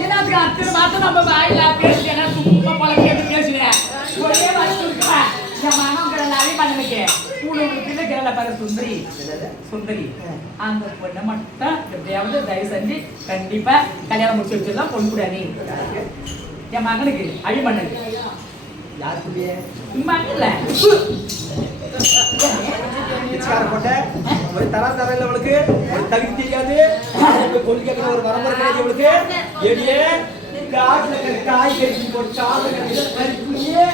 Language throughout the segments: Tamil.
என்னத்துக்கு அத்தனை மாதம் நம்ம வாயில பேசுறேன்னா சும்மா பல கேட்டு பேசுறேன் ஒரே மாதிரி இருக்கா என் மகன் நிறைய பண்ணுக்கு உங்களுக்கு கேரளா பாரு சுந்தரி சுந்தரி அந்த பொண்ணை மட்டும் எப்படியாவது தயவு செஞ்சு கண்டிப்பா கல்யாணம் முடிச்சு வச்சுதான் பொண்ணு கூட நீ என் மகனுக்கு அழி பண்ணுங்க யாருக்குள்ளே மகன்ல ஒரு தரம் அவளுக்கு ஒரு தகுதி தெரியாது கொண்டு கேட்கிற ஒரு வரம்பு கிடையாது அவளுக்கு எடியே காட்டுல காய்கறி போட்டு சாப்பிடுங்க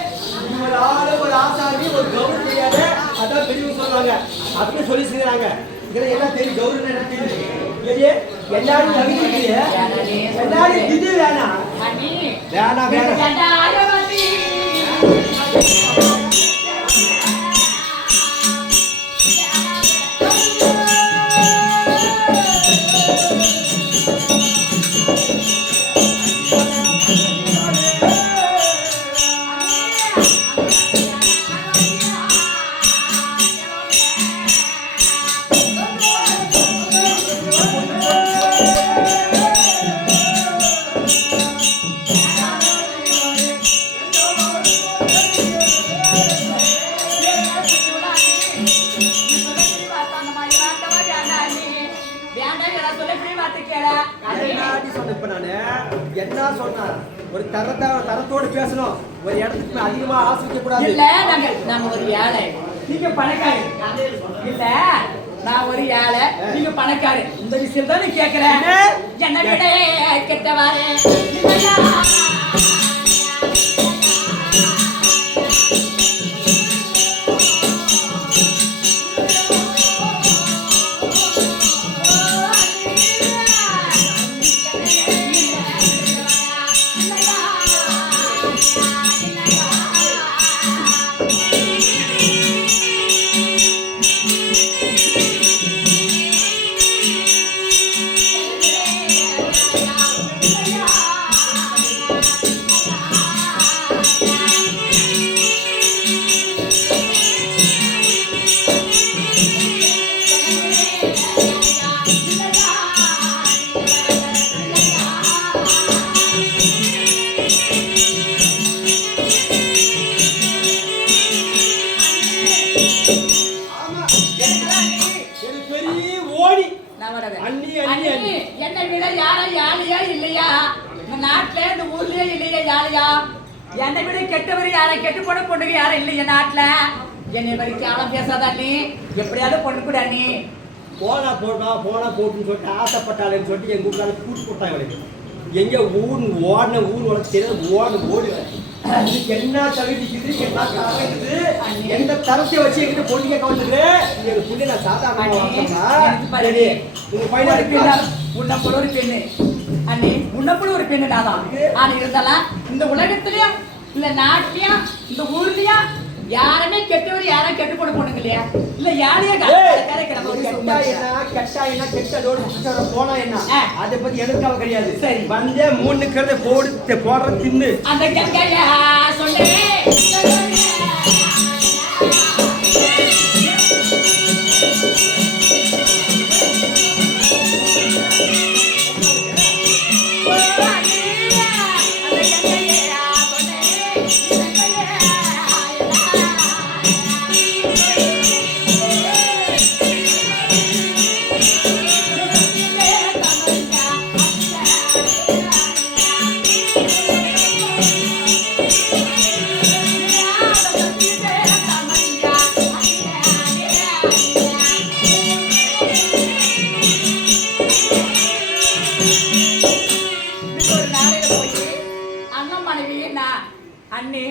ஒரு ஆசாமி ஒரு கௌரவம் தெரியாது அதான் பெரியவங்க சொல்றாங்க அப்படின்னு சொல்லி செய்யறாங்க இதுல எல்லாம் தெரியும் கௌரவம் என்ன தெரியுது எடியே எல்லாரும் தகுதி எல்லாரும் இது வேணாம் வேணாம் வேணாம் என்ன சொன்னா ஒரு தரத்தோடு பேசணும் ஒரு இடத்துக்கு அதிகமா ஆசிக்க கூடாது இல்ல நாங்க ஒரு ஏழை நீங்க பணக்காரு இல்ல நான் ஒரு ஏழை நீங்க பணக்காரு இந்த விஷயம் தான் நீ கேக்குறேன் என்ன விட கெட்டவாரு என்னை விட யாரும் யாழையா இல்லையா இந்த நாட்டுல இந்த ஊர்லயே இல்லையா யாழையா என்னை விட கெட்டவர் யாரை கெட்டு போன பொண்ணுங்க யாரும் இல்லையா நாட்டுல என்னை வரைக்கும் யாரும் பேசாதா நீ எப்படியாவது பொண்ணு கூட நீ போனா போட்டுன்னு சொல்லிட்டு ஆசைப்பட்டாளேன்னு சொல்லிட்டு எங்க ஊர்ல கூட்டு போட்டாங்க எங்க ஓடின ஊர் உனக்கு தெரியாது ஓடுவேன் என்ன தகுதிக்குது என்ன கலக்குது எந்த தரத்தை வச்சு எங்கிட்ட பொண்ணு கேட்க வந்துருக்கு எங்க புள்ளி நான் சாதாரணமா உன்ன போல ஒரு பெண்ணு அண்ணே உன்ன போல ஒரு பெண்ணு நாதான் ஆனா இருந்தாலும் இந்த உலகத்திலயும் இல்ல நாட்டிலயும் இந்த ஊர்லயும் யாருமே கெட்டவர் யாரும் கெட்டு போட போனுங்க இல்லையா இல்ல யாரையே போனா என்ன அதை பத்தி எடுக்காம கிடையாது சரி வந்தே மூணு கருதை போடுற தின்னு அந்த சொன்னேன் அண்ணி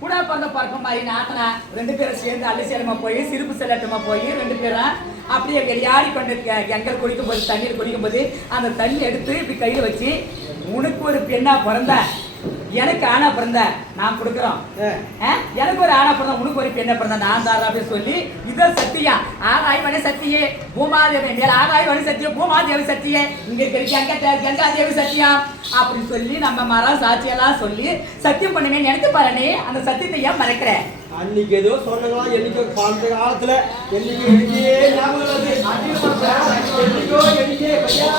கூட பிறந்த பறக்கும் மாதிரி நாத்தனா ரெண்டு பேரும் சேர்ந்து அள்ளி சேலமா போய் சிரிப்பு செல்லட்டமா போய் ரெண்டு பேரும் அப்படியே விளையாடி கொண்டு எங்கள் குடிக்கும் போது தண்ணீர் குடிக்கும் போது அந்த தண்ணி எடுத்து இப்படி கையில் வச்சு உனக்கு ஒரு பெண்ணா பிறந்த எனக்கு ஆணா பிறந்த நான் கொடுக்குறோம் எனக்கு ஒரு ஆணா பிறந்த உனக்கு ஒரு பெண்ணை பிறந்த நான் தாரா அப்படின்னு சொல்லி இதான் சத்தியா ஆகாய் மணி சத்தியே பூமாதேவி மேல ஆகாய் மணி சத்தியம் பூமாதேவி சத்தியே இங்க இருக்கிற கங்காதேவி சத்தியம் அப்படின்னு சொல்லி நம்ம மரம் சாட்சியெல்லாம் சொல்லி சத்தியம் பண்ணுவேன் நினைத்து பாருனே அந்த சத்தியத்தை ஏன் மறைக்கிறேன் அன்னைக்கு ஏதோ சொன்னாங்களா என்னைக்கோ அந்த காலத்துல என்னைக்கு எனக்கே ஞாபகம் வருது. என்னைக்கோ பையா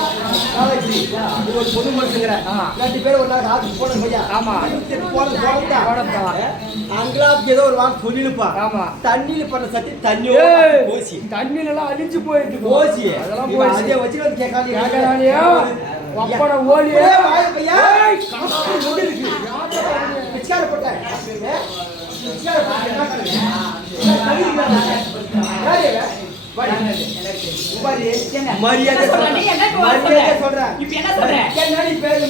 நாளைக்கு இது ஒரு பொண்ணு மனுஷங்கிற 2 பேர் ஒரு நாள் ஆத்துக்கு போனோம் பையா. ஆமா. அங்கலாப்புக்கு ஏதோ ஒரு வாரம் சொல்லிருப்பா. ஆமா. தண்ணியில பண்ண சத்தி தண்ணியோ போசி. தண்ணியில எல்லாம் அழிஞ்சு போயிருக்கு. போசி. அதெல்லாம் போசி. அதே வச்சு வந்து கேட்காதீங்க. ஒப்பட ஓடியே வாய் பையா. காசு கொண்டு இருக்கு. பிச்சார போட்டேன். பிச்சார போட்டேன். மரியாதை சொல்றேன். இப்ப என்ன சொல்றேன்? என்னடி பேரு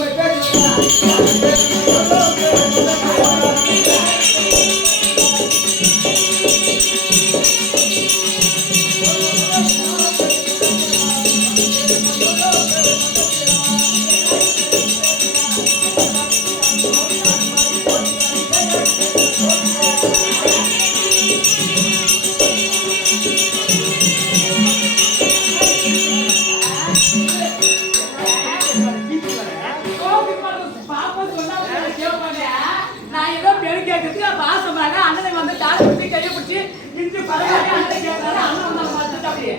நான் ஏதோ பேர் கேட்கறதுக்கு பாசமாக அண்ணனை வந்து கால் பிடிச்சி கையை பிடிச்சி இன்று பரவாயில்ல அண்ணன் கேட்கறாரு. அண்ணன் வந்து பார்த்துட்டு அப்படியே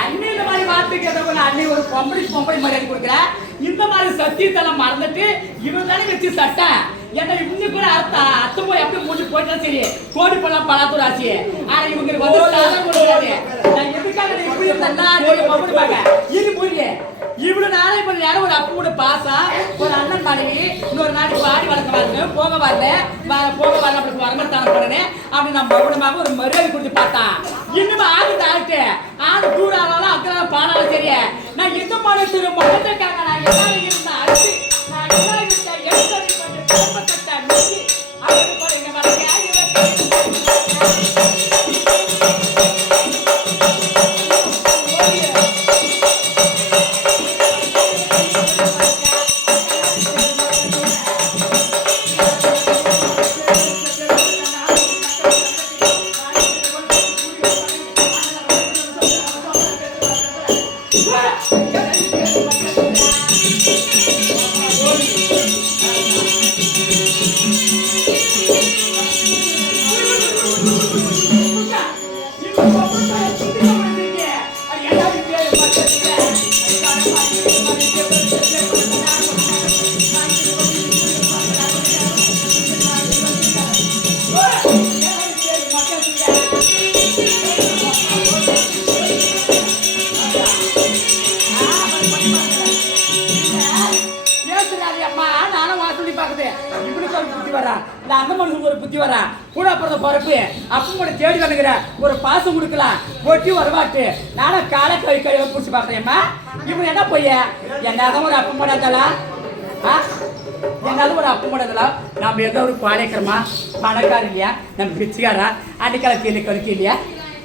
அண்ணி இந்த மாதிரி வார்த்தை கேட்டப்ப அண்ணி ஒரு பொம்பளை மரியாதை கொடுக்குறேன். இந்த மாதிரி சத்தியத்தெல்லாம் மறந்துட்டு இவன் தானே வச்சு சட்டம் என்ன இன்னும் கூட அத்தை போய் எப்படி மூடி போயிட்டா சரி கோடி பண்ணலாம் பலாத்தூர் ஆச்சு. ஆனா இவங்களுக்கு வந்து கொடுக்காது. நான் எதுக்காக இப்படி இருந்தா இது புரிய இவ்வளவு நாளை இப்ப யாரும் ஒரு அப்பா கூட பாசம் ஒரு அண்ணன் மனைவி இன்னொரு நாளைக்கு வாடி வளர்க்க வரல போக வரல அப்படி வரமத்தான போனேன் அப்படி நான் மகுடமாக ஒரு மரியாதை கொடுத்து பார்த்தா இன்னும் ஆகுது ஆடு தூராலும் அக்கறம் பாடாலும் சரியா நான் எந்த மாதிரி முகத்துக்காக நான் எல்லாரும் இருந்தேன் அரிசி நான் எல்லாம் இருந்தேன் எடுத்து கொஞ்சம் குடும்பத்தை நோக்கி அப்படி போறீங்க வளர்க்க புத்தி வரா கூட பிறந்த பொறுப்பு அப்ப தேடி வந்துக்கிற ஒரு பாசம் கொடுக்கலாம் ஒட்டி வரமாட்டு நானும் காலை கழுவி பிடிச்சி பாக்குறேம்மா. இவங்க என்ன போய் என்னதான் ஒரு அப்பம் பண்ணாதலாம் என்னாலும் ஒரு அப்பம் பண்ணாதலாம் நம்ம ஏதோ ஒரு பாலைக்கிறோமா பணக்கார இல்லையா நம்ம பிச்சுக்காரா அன்னைக்கால கேள்வி கழுக்கி இல்லையா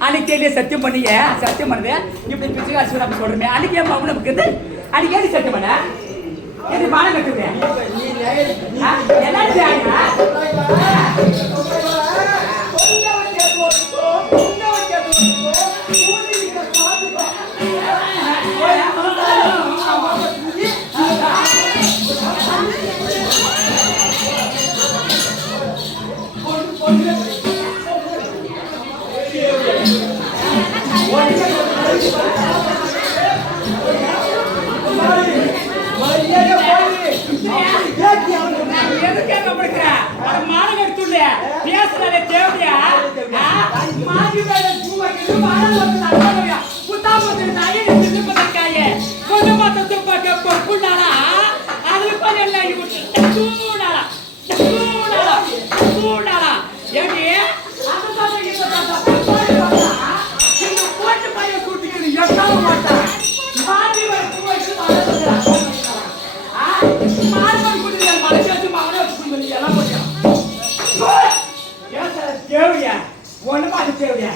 அன்னைக்கு கேள்வியை சத்தியம் பண்ணுது இப்படி பிச்சுக்கார நம்ம சொல்றோமே அன்னைக்கு ஏன் நமக்கு இருந்து அன்னைக்கு ஏடி சத்தியம் பண்ண எது மானம் கட்டுது என்ன ஒண்ணு பார்த்து தேவையா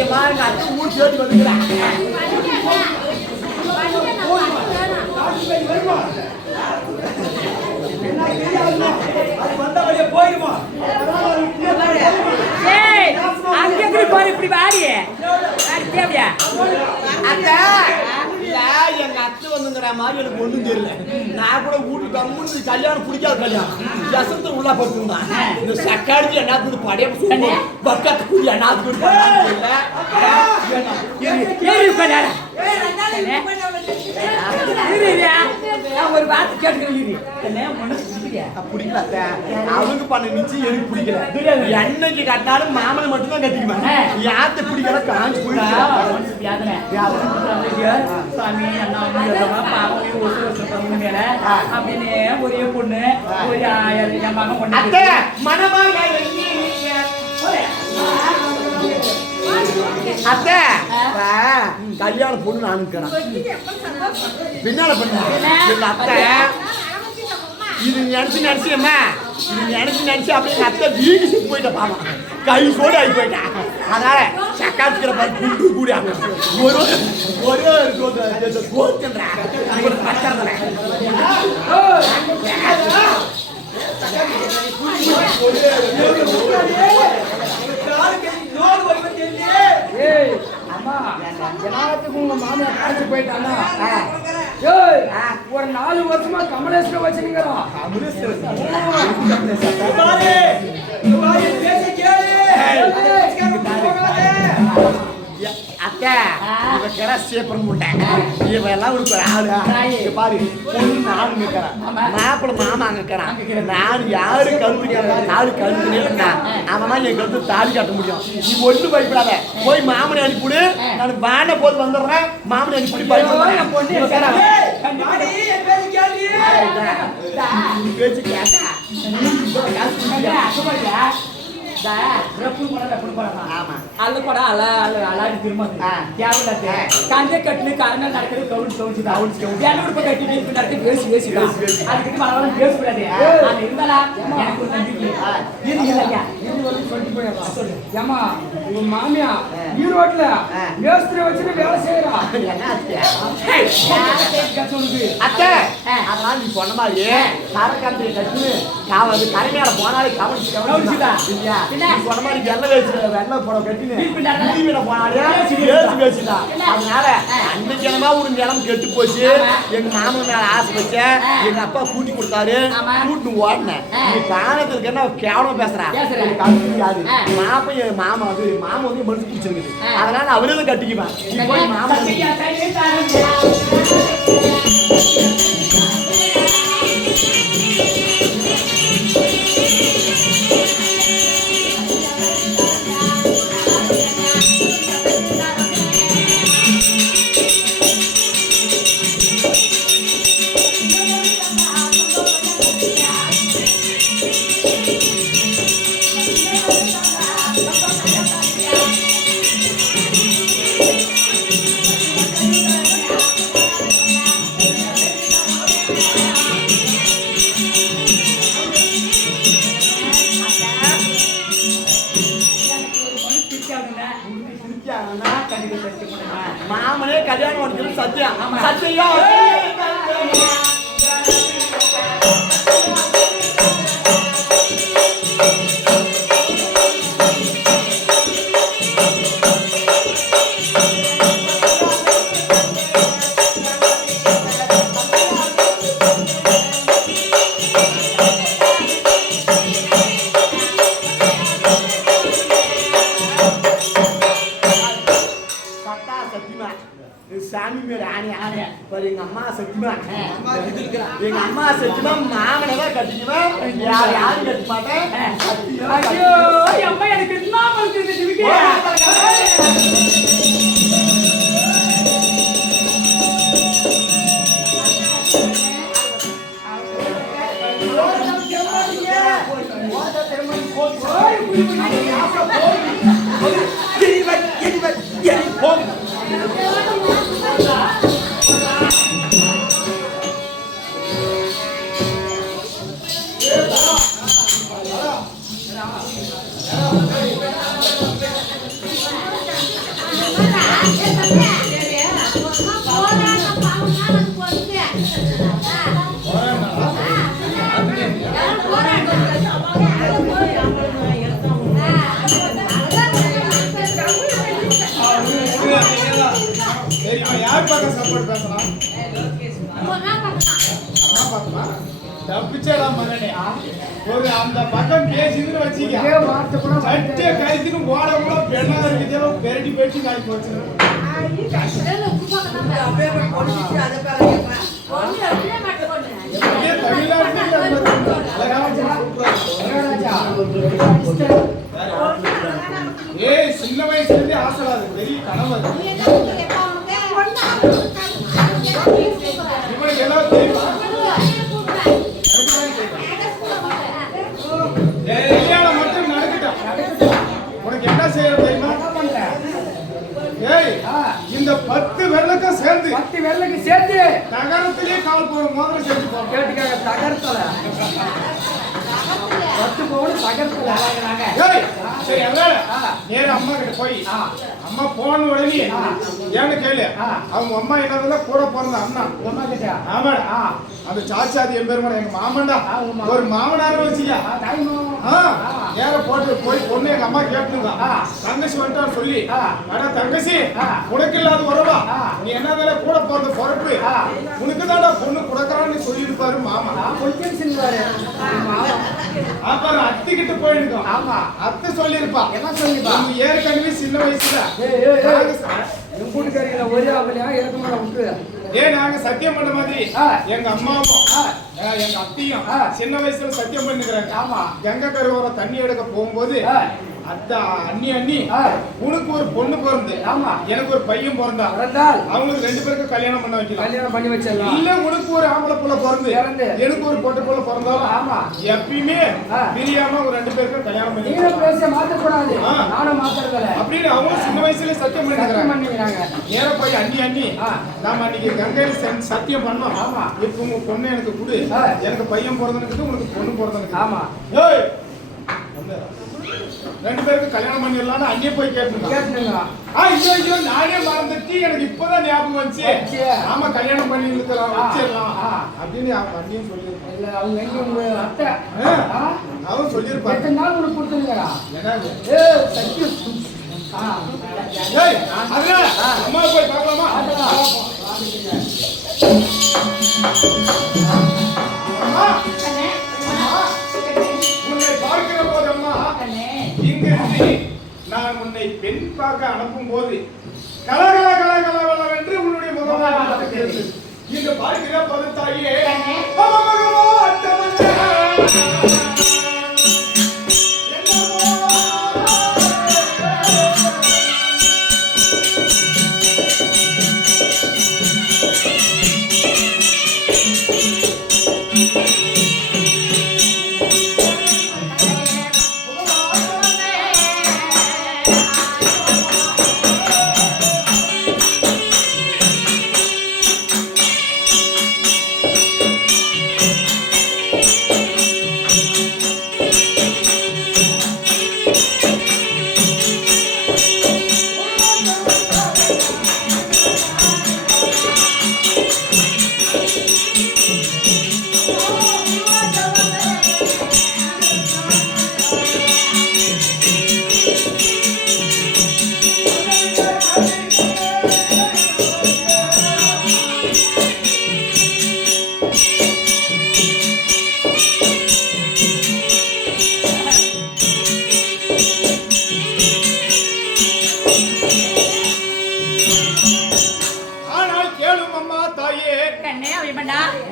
தெரியுமா எங்க அத்தை ஊர் சேர்த்து வந்துக்கிறேன் அது வந்த வழியே போயிடுமா அங்க பாரு இப்படி வாடி தேவையா அத்தை எங்க அத்தை வந்துங்கிற மாதிரி எனக்கு ஒண்ணும் தெரியல நான் கூட வீட்டுக்கு கம்முன்னு கல்யாணம் பிடிக்காத கல்யாணம் ஜசத்தை உள்ள போட்டுருந்தான் இந்த சக்காடிக்கு என்ன படையப்பு சொல்லி பக்கத்து என்ன ஒரு வார்த்தை கேட்டுக்கிறேன் பிடிக்கல அவனுக்கு பண்ண நிச்சயம் எனக்கு பிடிக்கல என்னைக்கு கட்டினாலும் மாமனை மட்டும் தான் கட்டிக்குவேன் யாத்த பிடிக்கல காஞ்சி போயிடுச்சு சாமி அப்படின்னு ஒரே பொண்ணு ஒரு என் மகன் பொண்ணு மனமா அத்தை கல்யாண பொண்ணு நான் பின்னால பண்ண அத்தை இது நினைச்சு அம்மா இது நினைச்சு அப்படியே அத்தை வீடு போயிட்ட பாமா கை சோடு ஆகி போயிட்டேன் அதனால சக்காத்துக்கிற பாரு குண்டு கூடி ஒரே உங்க மாமியா காய்ச்சி போயிட்டானா ஒரு 4 வருஷமா கமலேஸ்வர வச்சுங்கிறோம் அத்தை இவ சேப்பரம் போட்டேன் இவெல்லாம் ஒரு ஆளு பாரு பொண்ணு நானும் இருக்கிறேன் மாப்பிள்ள மாமா அங்க இருக்கிறான் நான் யாரு கருத்து நாலு கருத்து அவன் என் கருத்து தாலி காட்ட முடியும் நீ ஒண்ணு பயப்படாத போய் மாமனை அனுப்பிவிடு நான் பான போது வந்துடுறேன் மாமனை அனுப்பிவிடு பயப்படுறேன் பேச்சு கேட்டா அல்ல கூட அலாடி திரும்ப கண்டே கட்டு கரங்கள் நடக்கிறது கவுன்ஸ் கட்டி நடக்க பேசி பேசி அதுக்கிட்ட பரவாயில்ல பேசக்கூடாது இருந்தாலா எனக்கு ஒரு நம்பிக்கை சொல்லிட்டு போயிடலாம் ஏமா உங்க மாமியா ஈரோட்ல மேஸ்திரி வச்சுட்டு வேலை செய்யறா சொல்லுது அத்தை அதனால நீ சொன்ன மாதிரி காரக்காரத்தை கட்டுன்னு கரைமையால போனாலே கவனிச்சுதான் இல்லையா சொன்ன மாதிரி வெள்ளை போட கட்டினு போனாலே பேசிதான் அதனால அன்னைக்கு என்னமா ஒரு நிலம் கெட்டு போச்சு எங்க மாமன் மேல ஆசை வச்ச எங்க அப்பா கூட்டி கொடுத்தாரு கூட்டு ஓடினேன் நீ காரணத்துக்கு என்ன கேவலமா பேசுறா மாமா வந்து மனசு பிடிச்சிருக்குது அதனால அவரே கட்டிக்குவேன் நீ போய் மாமா மாமனே கல்யாணம் முடிக்கிறது சத்தியம் சத்தியம் சாமி மேல ஆணி எங்க அம்மா சத்தியமா எங்க அம்மா சத்தியமா மாமனை தான் கட்டிக்குவேன் யாரும் கட்ட மாட்டேன் ஐயோ அம்மா எனக்கு யார் பக்கம் சப்போர்ட் பேசலாம்? அம்மா பக்கமா? தப்பிச்சலாம் மகனே. ஒரு அந்த பக்கம் பேசிதுன்னு வச்சுக்க. சட்டை கழித்துன்னு போட கூட பெண்ணா இருக்குதோ பெரட்டி பெட்டி நாய் போச்சு. ஏய் சின்ன வயசுல இருந்தே ஆசைலாது பெரிய கனவு அது. இவனுக்கு எல்லாம் தெரியுமா? கல்யாணம் மட்டும் நடக்கட்டும். உனக்கு என்ன செய்யறது தெரியுமா? ஏய் இந்த 10 விரலுக்கும் சேர்ந்து நகரத்திலேயே கால் போற முதல்ல சேர்த்து போ. கேட்டுக்காக தகர்த்தல 10 பவுன் தகர்த்தல. ஏய் சரி அதனால நேர அம்மா கிட்ட போய் அம்மா போன உடனே ஏன்னு கேளு. அவங்க அம்மா என்னதுல கூட பிறந்த அண்ணா அம்மா கிட்ட. ஆமாடா அந்த சாச்சாதி எம்பெருமான் எங்க மாமன்டா. ஒரு மாமனார வச்சுக்க. நேர போட்டு போய் பொண்ணு எங்க அம்மா கேட்டுங்க. தங்கச்சி வந்துட்டான்னு சொல்லி அட தங்கச்சி உனக்கு இல்லாத உறவா நீ என்னதால கூட பிறந்த பொறுப்பு உனக்கு தான்டா பொண்ணு கொடுக்கறான்னு சொல்லியிருப்பாரு மாமா. அப்புறம் அத்தி கிட்ட போயிருக்கோம். ஆமா அத்தை சொல்லியிருப்பா. என்ன சொல்லிப்பா? ஏற்கனவே சின்ன வயசுல கூட்டுக்காரிகளை ஒரே அவளையா இறக்கமா விட்டு நாங்க சத்தியம் பண்ண மாதிரி எங்க அம்மாவும் எங்க அத்தையும் சின்ன வயசுல சத்தியம் பண்ணிக்கிறாங்க. ஆமா கங்கை கருவறை தண்ணி எடுக்க போகும்போது அத்தா அண்ணி உனக்கு ஒரு பொண்ணு பிறந்து எனக்கு ஒரு பையன் பிறந்தான். அவங்களுக்கு 2 பேருக்கு கல்யாணம் பண்ண வைக்கலாம். கல்யாணம் பண்ணி வச்சிடலாம். இல்ல உனக்கு ஒரு ஆம்பளை புள்ள பிறந்து எனக்கு ஒரு பொட்டை புள்ள பிறந்தாலும் ஆமா எப்பயுமே பிரியாம ஒரு 2 பேருக்கு கல்யாணம் பண்ணி மாத்தக்கூடாது. நானும் மாத்துறதில்ல அப்படின்னு அவங்க சின்ன வயசுல சத்தியம் பண்ணிக்கிறாங்க. நேர போய் அண்ணி நாம அன்னைக்கு கங்கையில சத்தியம் பண்ணோம். ஆமா இப்ப உங்க பொண்ணு எனக்கு கொடு. எனக்கு பையன் பிறந்தனுக்கு உனக்கு பொண்ணு பிறந்தனுக்கு. ஆமா ஏய் 2 பேருக்கு கல்யாணம் பண்ணிடலாம்னு அங்கே போய் கேட்டுங்க. ஐயோ நானே மறந்துட்டு எனக்கு இப்பதான் ஞாபகம் வந்துச்சு. ஆமா கல்யாணம் பண்ணி வச்சிடலாம் அப்படின்னு அண்ணியும் சொல்லியிருப்பான். இல்ல அவங்க எங்க உங்க அத்தை அவன் சொல்லியிருப்பான். எத்தனை நாள் உனக்கு கொடுத்துருக்கா? என்னது? அதனால அம்மா போய் பார்க்கலாமா? உன்னை பார்க்கிற போது அம்மா இங்கிருந்து நான் உன்னை பெண் பார்க்க அனுப்பும் போது கலகலவென்று உன்னுடைய முகமாக இங்கு பார்க்கிற போது தாயே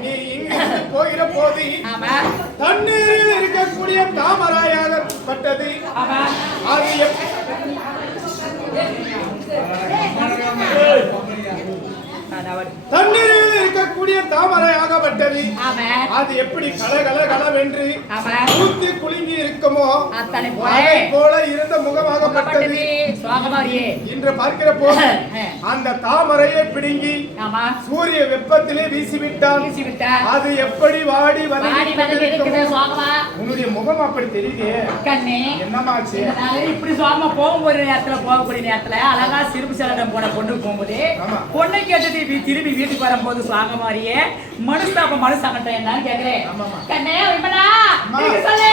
நீ இங்கிருந்து போகிற போது தண்ணீரில் இருக்கக்கூடிய தாமரையாகப்பட்டது. அது தண்ணீரில் இருக்கக்கூடிய தாமரையாகப்பட்டது. அது எப்படி கலகலவென்று ஊத்தி குலுங்கி இருக்குமோ அதை போல இருந்த முகமாகப்பட்டது. இன்று பார்க்கிற போது அந்த தாமரையை பிடுங்கி சூரிய வெப்பத்திலே வீசிவிட்டால் அது எப்படி வாடி உன்னுடைய முகம் அப்படி தெரியுது. என்னமாச்சு? இப்படி சுவாம போகும்போது போகக்கூடிய நேரத்துல அழகா சிறுப்பு செலடம் போன பொண்ணு போகும்போது பொண்ணை கேட்டது திரும்பி வீட்டுக்கு வரும்போது சுவாங்க மாதிரியே மனுஷாங்கட்ட என்னன்னு கேக்குறேன். கண்ணே விமலா சொல்லு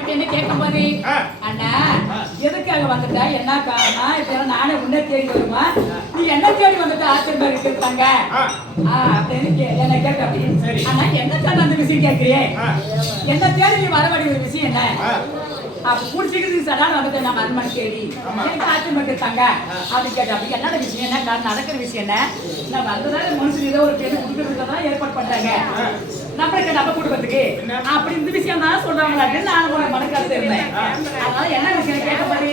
போயிட்டு என்ன கேட்கும்போது அண்ணா எதுக்காக வந்துட்டா என்ன காரணம் இப்ப நானே உன்னை தேடி வருமா நீ என்ன தேடி வந்துட்டு ஆச்சரியமா இருக்காங்க அப்படின்னு என்ன கேட்க அப்படி ஆனா என்ன காரணம் அந்த விஷயம் கேட்கிறேன் என்ன தேடி நீ வர வேண்டிய ஒரு விஷயம் என்ன அப்ப புடிச்சிக்கிட்டு சடான வந்துட்டு நான் மருமன் தேடி எனக்கு ஆச்சரியமா இருக்காங்க அப்படி கேட்ட அப்படி என்ன விஷயம் என்ன காரணம் நடக்கிற விஷயம் என்ன நான் வந்ததால மனுஷன் ஏதோ ஒரு பேரு கொடுக்கறதுதான் ஏற்பாடு பண்றாங்க நம்மளுக்கு நம்ம குடும்பத்துக்கு அப்படி இந்த விஷயம் தான் சொல்றாங்களான்னு நான் ஒரு மனக்காலத்துல இருந்தேன் அதனால என்ன விஷயம் கேட்க மாதிரி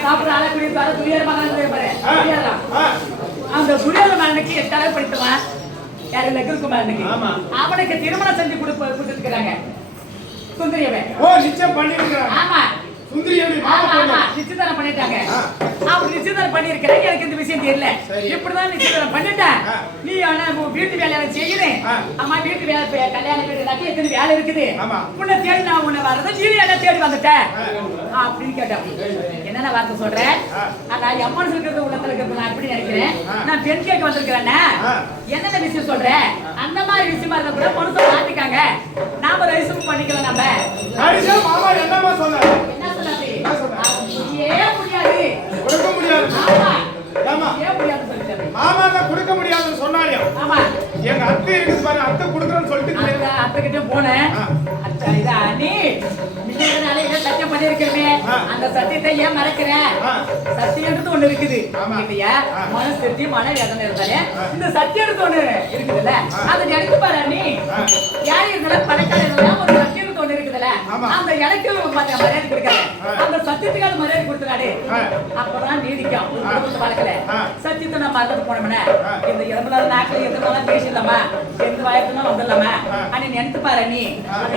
சாப்பிட ஆளக்கூடிய பாரு துரியாத மகன் பாரு அந்த துரியாத மகனுக்கு தலைப்படுத்துவான் யாரு லகுல்குமாரனுக்கு அவனுக்கு திருமணம் செஞ்சு கொடுத்துருக்காங்க சுந்தரியவன் நிச்சயம் பண்ணிருக்காங்க ஆமா சுந்தரியவன் மாமா நிச்சயதாரம் பண்ணிட்டாங்க அப்படி நிச்சயதாரம் பண்ணிருக்கிறேன் எனக்கு இந்த விஷயம் தெரியல இப்படிதான் நிச்சயதாரம் பண்ணிட்டேன் நீ ஆனா வீட்டு வேலையை செய்யணும் அம்மா வீட்டு வேலை கல்யாணம் வீடு எத்தனை வேலை இருக்குது உன்னை தேடி நான் உன்னை வரத நீ என்ன தேடி வந்துட்டேன் அப்படின்னு கேட்டேன் என்னென்ன வார்த்தை சொல்றேன் நான் எம்மன் இருக்கிறது உள்ளத்துல இருக்கிறது நான் எப்படி நினைக்கிறேன் நான் பெண் கேட்க வந்திருக்கிறேன்னா என்னென்ன விஷயம் சொல்றேன் அந்த மாதிரி விஷயமா இருக்க கூட மனுஷன் மாத்திக்காங்க நாம ரைசும் பண்ணிக்கலாம் நம்ம மாமா என்னமா சொல்ல என்ன சொன்னாரு ஏன் முடியாது கொடுக்க முடியாது ஆமா ஏன் முடியாது சொல்லிட்டாரு மாமா தான் கொடுக்க முடியாதுன்னு சொன்னாங்க ஆமா எங்க அத்தை இருக்குது பாரு அத்தை கொடுக்கறேன்னு சொல்லிட்டு அத்தை கிட்ட போனேன் அத்தை இதா நீ முன்னாடி என்ன சத்தியம் பண்ணிருக்கே அந்த சத்தியத்தை ஏன் மறக்கிற சத்தியம்ன்றது ஒண்ணு இருக்குது இல்லையா மன சத்தியம் மன வேதனை இருந்தாலே இந்த சத்தியம்ன்றது ஒண்ணு இருக்குதுல்ல அதை நினைச்சு பாரு நீ யாரு இருந்தாலும் பணக்காரர் இருந்தாலும் ஒரு சத்தியம் ஒண்ணு இருக்குதுல்ல அந்த எனக்கு மரியாதை கொடுக்காது அந்த சத்தியத்துக்கான மரியாதை கொடுத்துறாரு அப்பதான் நீடிக்கும் வளர்க்கல சத்தியத்தை நான் மறந்து போனோம்னா இந்த எறும்புல நாக்கில் எதுனாலும் பேசிடலாமா எந்த வயசுனா வந்துடலாமா அண்ணி நினைத்து பாரு நீ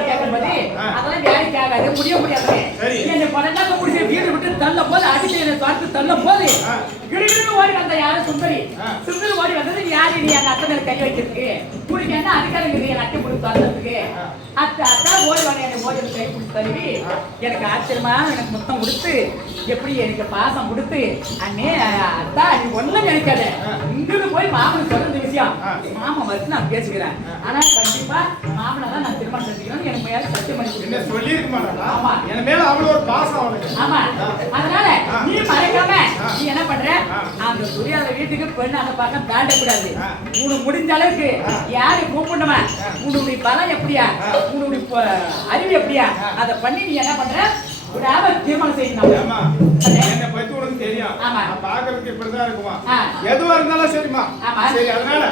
கேட்கும்போது அதெல்லாம் வேலைக்கு ஆகாது முடிய முடியாது என்ன பணம் முடிச்சு வீடு விட்டு தள்ள போது அடிச்சு என்னை பார்த்து தள்ள போது கிடுகிடு ஓடி வந்த யாரும் சுந்தரி ஓடி வந்தது யாரு நீ அந்த அத்தை மேல கை வைக்கிறதுக்கு உங்களுக்கு என்ன அதிகாரம் இருக்குது என் அட்டை பிடிச்சி தள்ளுறதுக்கு அத்தா ஓடி வாங்க என்னை ஓடி கை பிடிச்சி தருவி எனக்கு ஆச்சரியமா எனக்கு முத்தம் கொடுத்து எப்படி எனக்கு பாசம் கொடுத்து அண்ணே அத்தா நீ ஒண்ணும் நினைக்காத இங்கிருந்து போய் மாமனுக்கு சொல்ற இந்த விஷயம் மாமன் வச்சு நான் பேசிக்கிறேன் ஆனா கண்டிப்பா மாமனை தான் நான் திருமணம் செஞ்சுக்கணும் எனக்கு மேல சத்தியம் பண்ணி கொடுக்கணும் சொல்லி இருக்க மாட்டா ஆமா என் மேல அவ்வளவு ஒரு பாசம் அவனுக்கு ஆமா அதனால நீ மறைக்காம நீ என்ன பண்ற அந்த துரியாத வீட்டுக்கு பெண்ணு அந்த பக்கம் தாண்ட கூடாது உனக்கு முடிஞ்ச அளவுக்கு யாரு கூப்பிடணுமா உன்னுடைய பலம் எப்படியா உன்னுடைய அறிவு எப்படியா அதை பண்ணி நீ என்ன பண்ற திருமணம் செய்யணும் என்னை பத்தி உனக்கு தெரியும் பாக்குறதுக்கு இப்படிதான் இருக்குமா எதுவா இருந்தாலும் சரிமா சரி அதனால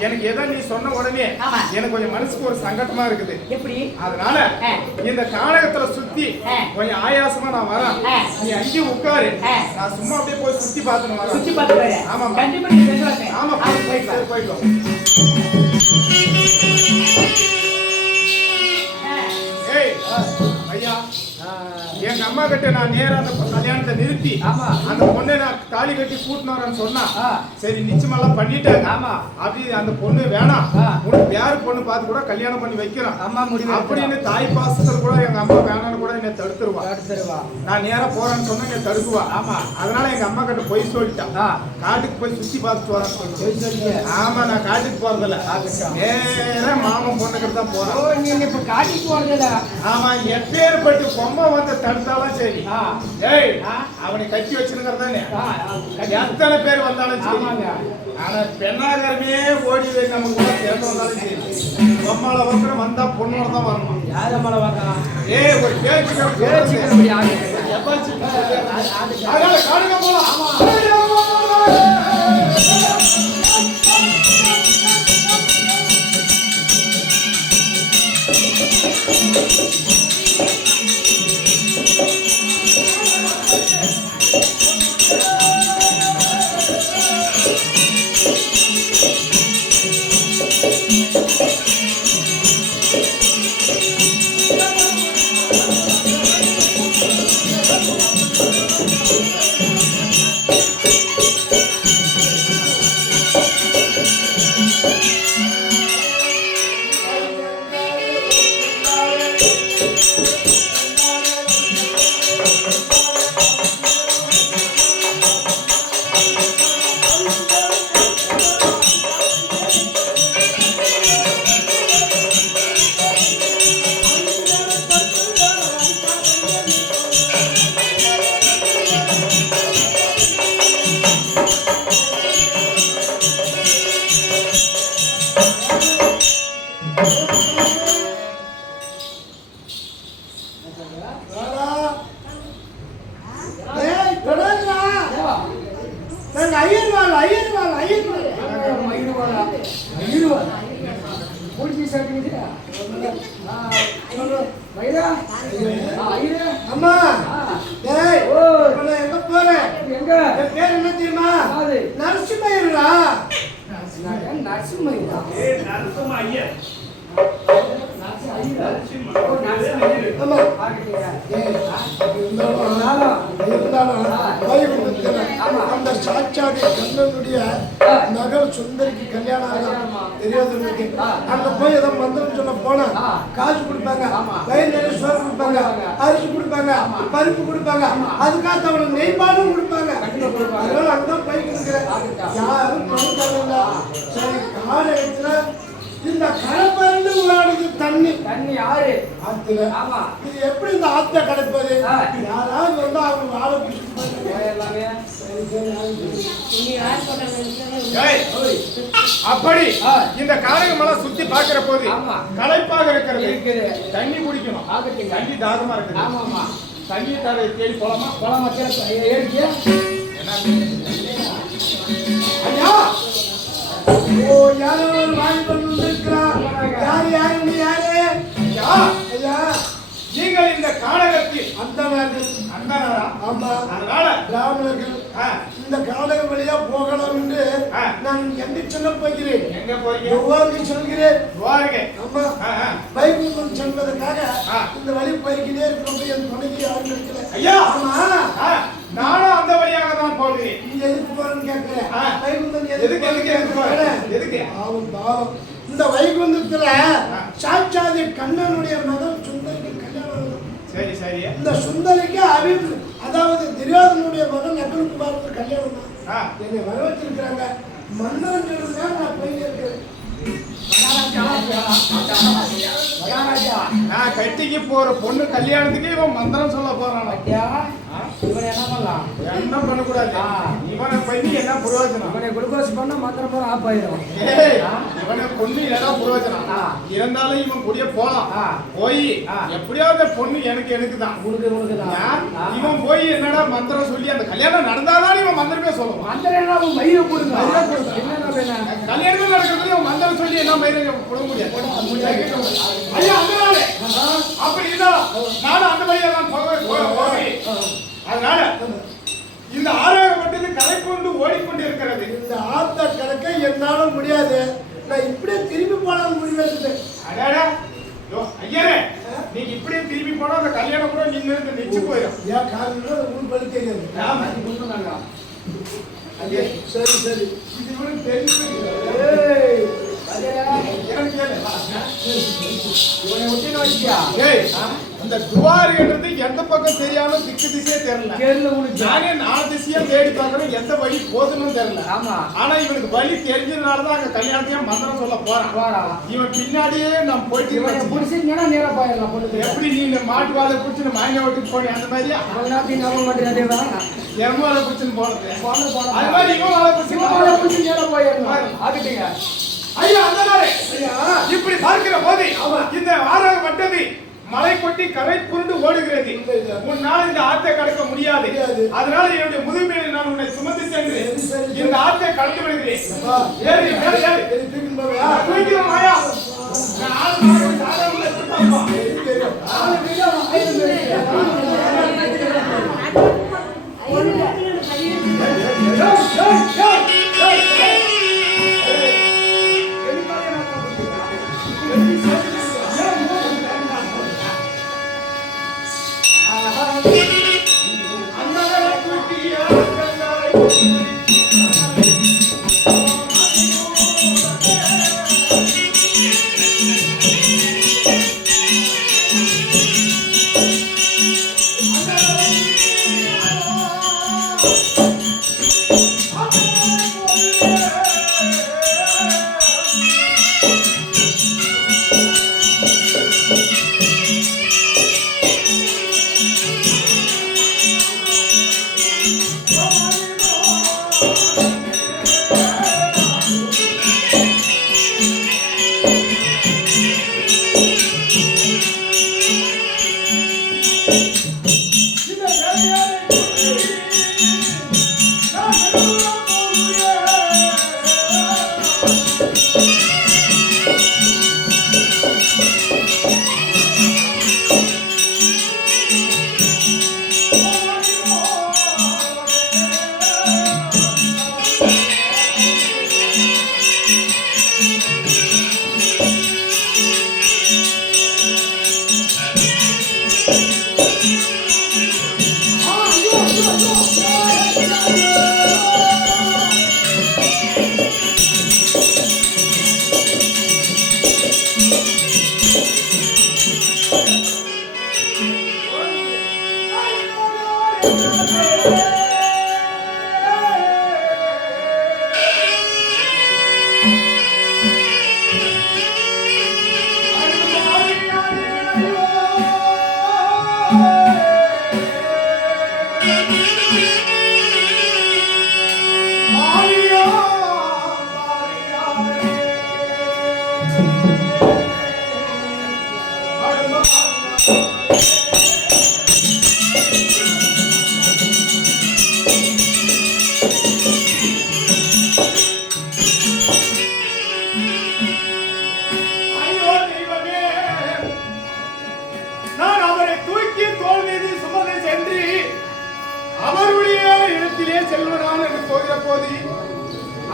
எனக்கு எதை நீ சொன்ன உடனே எனக்கு கொஞ்சம் மனசுக்கு ஒரு சங்கடமா இருக்குது எப்படி அதனால இந்த கானகத்துல சுத்தி கொஞ்சம் ஆயாசமா நான் வரேன் நீ அங்கேயும் உட்காரு நான் சும்மா அப்படியே போய் சுத்தி பார்த்துன்னு வரேன் சுத்தி பார்த்து ஆமா கண்டிப்பா ஆமா போயிட்டு ஏய் ஐயா எங்க அம்மா கிட்ட நான் நேரா அந்த கல்யாணத்தை நிறுத்தி அந்த பொண்ணை நான் தாலி கட்டி கூட்டினு சொன்னா சரி நிச்சயமெல்லாம் பண்ணிட்டேன் அப்படி அந்த பொண்ணு வேணாம் உனக்கு வேற பொண்ணு பார்த்து கூட கல்யாணம் பண்ணி வைக்கிறோம் அப்படின்னு தாய் பாசத்துல கூட எங்க அம்மா வேணான்னு கூட என்னை தடுத்துருவா நான் நேரா போறேன்னு சொன்னா என்னை தடுக்குவா அதனால எங்க அம்மா கிட்ட போய் சொல்லிட்டான் காட்டுக்கு போய் சுத்தி பார்த்துட்டு வரேன் ஆமா நான் காட்டுக்கு போறதில்ல நேரா மாமன் பொண்ணுக்கிட்ட தான் போறேன் இப்ப காட்டுக்கு போறதில்ல ஆமா எப்பேற்பட்டு பொம்மை வந்து தடுத்தாலும் சரி ஏய் அவனை கட்டி வச்சிருக்கிறதானே எத்தனை பேர் வந்தாலும் சரி ஆனா பெண்ணாகரமே ஓடி நமக்கு கூட திறந்து வந்தாலும் சரி பொம்மால ஒருத்தர் வந்தா பொண்ணோட தான் வரணும் யாரம்மால வரலாம் ஏய் ஒரு பேச்சு அதனால காடுங்க போலாம் அம்மா எங்க போறேன்? எங்க பேர் என்ன தெரியுமா? நரசிம்மய்யா. நரசிம்மய்யா அந்த சாட்சாதி கண்ணனுடைய மகள் சுந்தரிக்கு கல்யாணம் தெரியாது. அங்க போய் ஏதோ மந்திரம் சொல்ல போனா காசு கொடுப்பாங்க, வயிறு நிறைய சோறு கொடுப்பாங்க, அரிசி கொடுப்பாங்க, பருப்பு கொடுப்பாங்க, அதுக்காக அவனுக்கு நெய்பாலும் கொடுப்பாங்க. அதனால அங்கதான் போய்க்கு இருக்கிறேன். யாரும் பணம் சரி காலத்துல இந்த கலப்பரண்டு விளையாடுது தண்ணி யாரு ஆத்துல. ஆமா இது எப்படி இந்த ஆத்த கடப்பது? யாராவது வந்து அவங்க வாழ அப்படி இந்த காரகமெல்லாம் சுத்தி பாக்குற போது களைப்பாக இருக்கிறது. தண்ணி குடிக்கணும், தண்ணி தாகமா இருக்குது. ஆமா தண்ணி தர தேடி போலாமா ஐயா. ஓ யாரோ ஒரு வாங்கி கொண்டு வந்திருக்கிறார். யாரு ஐயா நீங்கள் இந்த காடகத்தில் அந்தனர்கள். ஆமா அதனால பிராமணர்கள் இந்த காடக வழியா போகலாம் என்று நான் எங்க சொல்ல போகிறேன். எங்க போறீங்க? சொல்கிறேன். ஆமா பைபிள் சொல்வதற்காக இந்த வழி போய்கிட்டே இருக்கிறோம். என் துணைக்கு யாரும் இருக்கல. ஐயா ஆமா நானும் அந்த வழியாக தான் போகிறேன். நீங்க எதுக்கு போறேன்னு கேட்கிறேன். பைபிள் எதுக்கு பாவம் பாவம். இந்த வைகுந்தத்துல சாட்சாதி கண்ணனுடைய மகன் சுந்தரிக்கு கல்யாணம். சரி சரி. இந்த சுந்தரிக்கு அதாவது துரியோதனுடைய மகன் நகுலகுமாருக்கு கல்யாணம் தான். என்னை வர வச்சிருக்கிறாங்க. மன்னன் சொல்லுங்க நான் போய் இருக்கிறேன். நான் கட்டிக்கு போற பொண்ணு கல்யாணத்துக்கு இவன் மந்திரம் சொல்ல போறான். என்ன பண்ணக்கூடாது. இவனை பண்ணி என்ன பிரயோஜனம்? இவனை குளுக்கோஸ் பண்ணா மந்திரம் போற ஆப் ஆயிரும். இவனை கொண்டு என்ன பிரயோஜனம்? இருந்தாலும் இவன் கூடிய போலாம். போய் எப்படியாவது பொண்ணு எனக்கு தான். இவன் போய் என்னடா மந்திரம் சொல்லி அந்த கல்யாணம் நடந்தாதான் இவன் மந்திரமே சொல்லுவான். மந்திரம் மயிரை கொடுங்க. கல்யாணம் நடக்கிறது இவன் மந்திரம் சொல்லி என்ன மயிரை கொடுக்க முடியாது. ஐயா அதனால அப்படி இருந்தா நானும் அந்த வழியா தான் போவேன். அதனால இந்த ஆரோக்கியப்பட்டது கரை கொண்டு ஓடிக்கொண்டு இருக்கிறது. இந்த ஆத்த கணக்கை என்னால முடியாது. நான் இப்படியே திரும்பி போனாலும் முடியாது. அடாடா ஐயரே நீங்க இப்படியே திரும்பி போனா அந்த கல்யாணம் கூட நீங்க நிச்சு போயிடும். ஏன் காரணம் உங்களுக்கு பழி தெரியாது. சரி சரி இது இவனுக்கு தெரியும். அந்த துவாரின்றது எந்த பக்கம் தெரியாம திக்கு திசையே தெரியல. நானே 4 திசையா தேடி பார்க்கணும், எந்த வழி போதுன்னு தெரியல. ஆனா இவனுக்கு வழி தெரிஞ்சதுனாலதான் அங்க கல்யாணத்தையும் மந்திரம் சொல்ல போறான். இவன் பின்னாடியே நான் போயிட்டு எப்படி நீங்க மாட்டு வாழை பிடிச்சு மாங்க ஓட்டுக்கு போனேன் அந்த மாதிரியா எருமாலை பிடிச்சுன்னு போனது. அது மாதிரி இவன் வாழை பிடிச்சு நேரம் போயிடலாம். ஐயா அதனால இப்படி பார்க்கிற போது இந்த ஆறாக வட்டது மலை கொட்டி கரை புரண்டு ஓடுகிறது. உன்னால் இந்த ஆற்றை கடக்க முடியாது. அதனால என்னுடைய முதுமையை நான் உன்னை சுமந்து சென்று இந்த ஆற்றை கடந்து விடுகிறேன். ஏறி மேலே ஏறி குளிக்கிறோம் ஐயா. ஐயோ தெய்வமே, நான் அவரை தூக்கி தோள் மீது சுமந்து சென்று அவருடைய இடத்திலே செல்வனான் என்று போகிற போது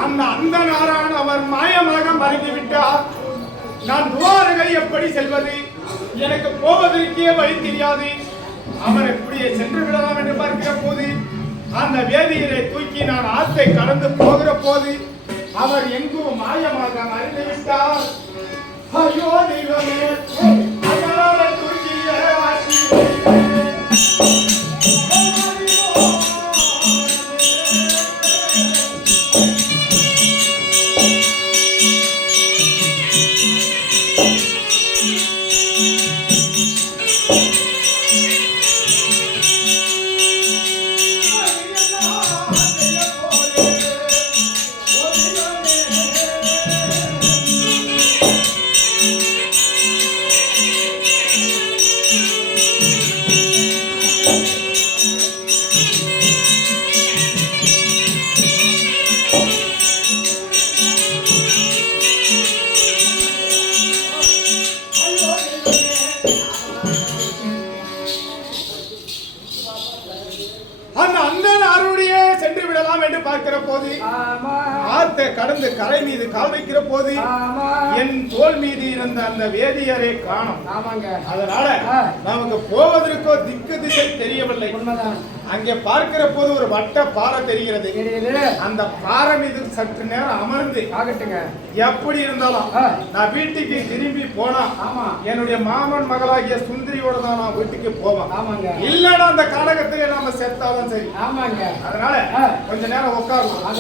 அந்த நாராயணன் அவர் மாயமாக மறைந்து விட்டார். நான் துவாரகை எப்படி செல்வது? எனக்கு போவதற்கே வழி தெரியாது. அவர் எப்படியே சென்று விடலாம் என்று பார்க்கிற போது அந்த வேதியரை தூக்கி நான் ஆற்றை கடந்து போகிற போது அவர் எங்கும் மாயமாக மறைந்து விட்டார். ஐயோ தெய்வமே, அதனால தூக்கிய ஆட்சி அந்த அருடைய சென்று விடலாம் என்று பார்க்கிற போது ஆத்தை கடந்து கரை மீது கால் வைக்கிற போது என் தோல் மீது இருந்த அந்த வேதியரை காணும். அதனால நமக்கு போவதற்கோ திக்கு திசை தெரியவில்லை. அங்கே பார்க்கிற போது ஒரு வட்ட பாறை தெரிகிறது. அந்த பாறை மீது சற்று நேரம் அமர்ந்து எப்படி இருந்தாலும் நான் வீட்டுக்கு திரும்பி போனா என்னுடைய மாமன் மகளாகிய சுந்தரியோட தான் நான் வீட்டுக்கு போவேன். இல்லன்னா அந்த காலகத்திலே நாம செத்தாலும் சரி. அதனால கொஞ்ச நேரம் உட்காரலாம்.